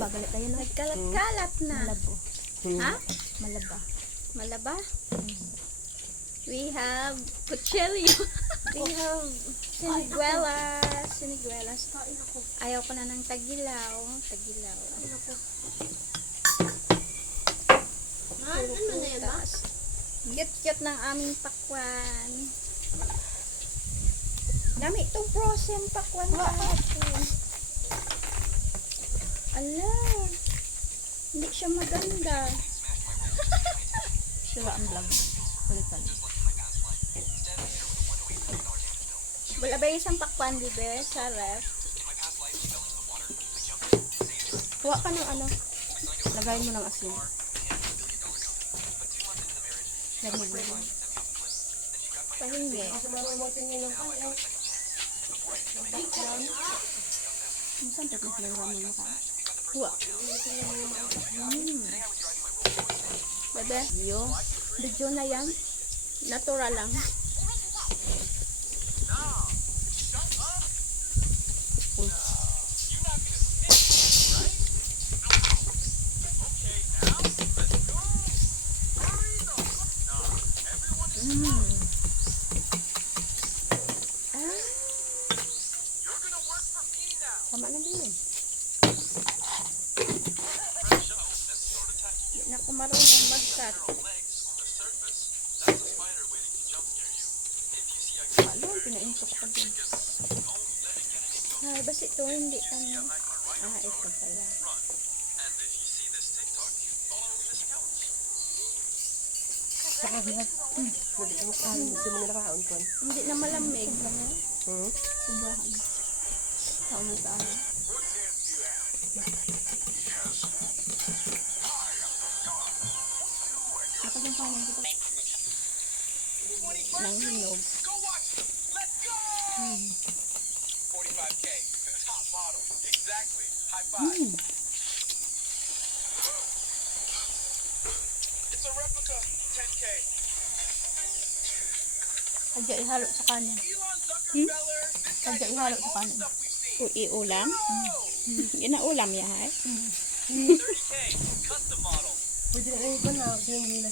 Malaba, galit tayo, no? Nagkalat-kalat na. Malabo. Ha? Malaba. Malaba? We have cuchillo. We have siniguelas. Ayaw ko na ng tagilaw. Puro prutas. Cute-cute ng aming pakwan. Dami itong frozen pakwan. Ala. Hindi siya maganda. Sira ang vlog. Kulitan. Wala ba isang pakwan, bibe? Sa ref? Kuha ka ng ano. Lagay mo ng asin. Lamig mo rin. Pahingi. Saan tapos lang ramen mo ka? Kuha. Bebe, Yo. video na yan. Natural lang. Tama na din yun. Hindi na ako marunong mag-cut. Palo, pinaintok pa din. Ay, basta ito hindi ano. Ito pala. Saka na. Gusto mo nakakaon ko? Hindi na malamig. Sobrahan. Taon na taon. Kapag ang kanin ko Nang hinog. 45K, top model, exactly. High five. It's a replica, 10K. Kadya ihalo sa kanin. Elon Zuckerfeller, this guy Kadya ihalo sa kanin. stuff we've seen. Ulam? Yun na ulam yahay. 30K, custom model. Pwede na iba na. Pwede na